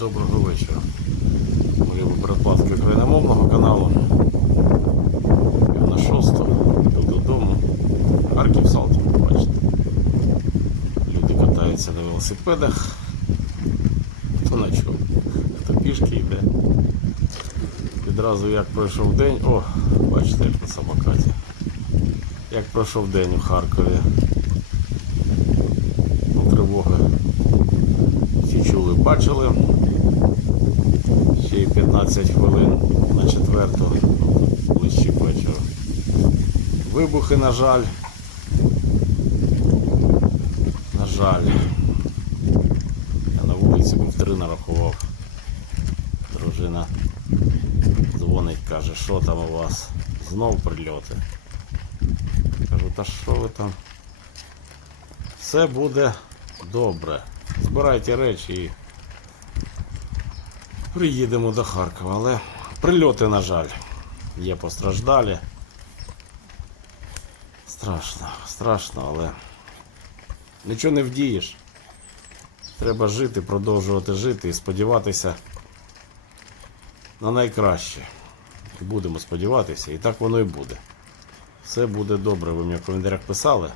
Доброго вечора. Мої братпадки україномовного каналу. Я на шосту, йду додому. Харків Салтів, бачите. Люди катаються на велосипедах. Хто на чому, хто пішки йде. Відразу як пройшов день, о, бачите, як на самокаті. Як пройшов день у Харкові. Ну, тривоги всі чули, бачили. Ще 15 хвилин на четверту, ближче к вечору. Вибухи, на жаль. На жаль. Я на вулиці був три нарахував. Дружина дзвонить, каже, що там у вас? Знов прильоти. Кажу, та що ви там? Все буде добре. Збирайте речі і приїдемо до Харкова. Але прильоти, на жаль, є постраждалі. Страшно, страшно, але нічого не вдієш. Треба жити, продовжувати жити і сподіватися на найкраще. Будемо сподіватися, і так воно і буде. Все буде добре, ви мені в коментарях писали.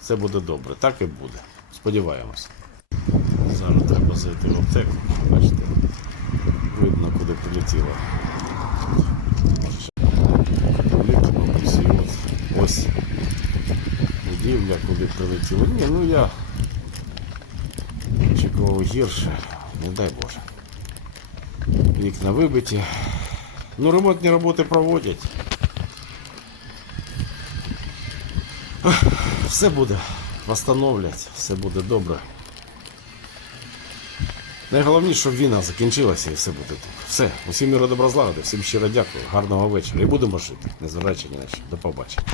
Все буде добре, так і буде. Сподіваємось. Зараз треба зайти в аптеку. Бачите, прилетіло. Мабуть, ось будівля, куди прилетіло. Ні, ну я очікував гірше, не дай Боже. Вікна вибиті. Ну, ремонтні роботи проводять. Все буде, восстановлять, все буде добре. Найголовніше, щоб війна закінчилася і все буде тут. Все, усім міро добра злагоди, всім щиро дякую, гарного вечора. І будемо жити, незважаючи ні на що. До побачення.